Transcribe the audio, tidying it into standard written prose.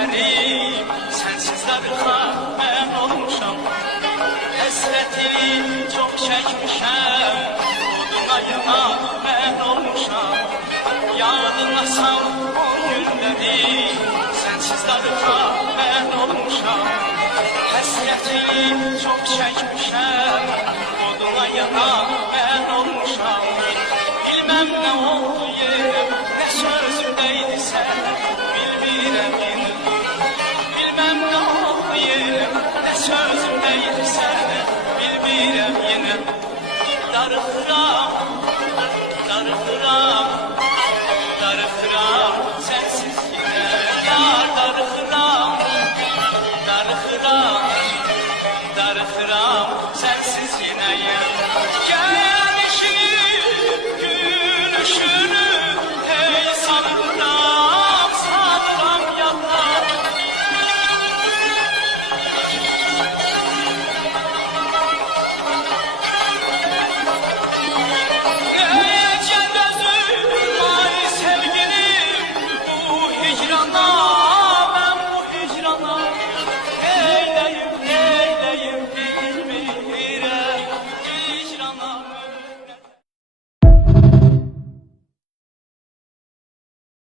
günlerim sensiz darıxa mən olmuşam. Həsrətini çox çəkmişəm, oduna yana mən olmuşam. Yadına sal o günləri, sensiz darıxa mən olmuşam. Həsrətini çox çəkmişəm, oduna yana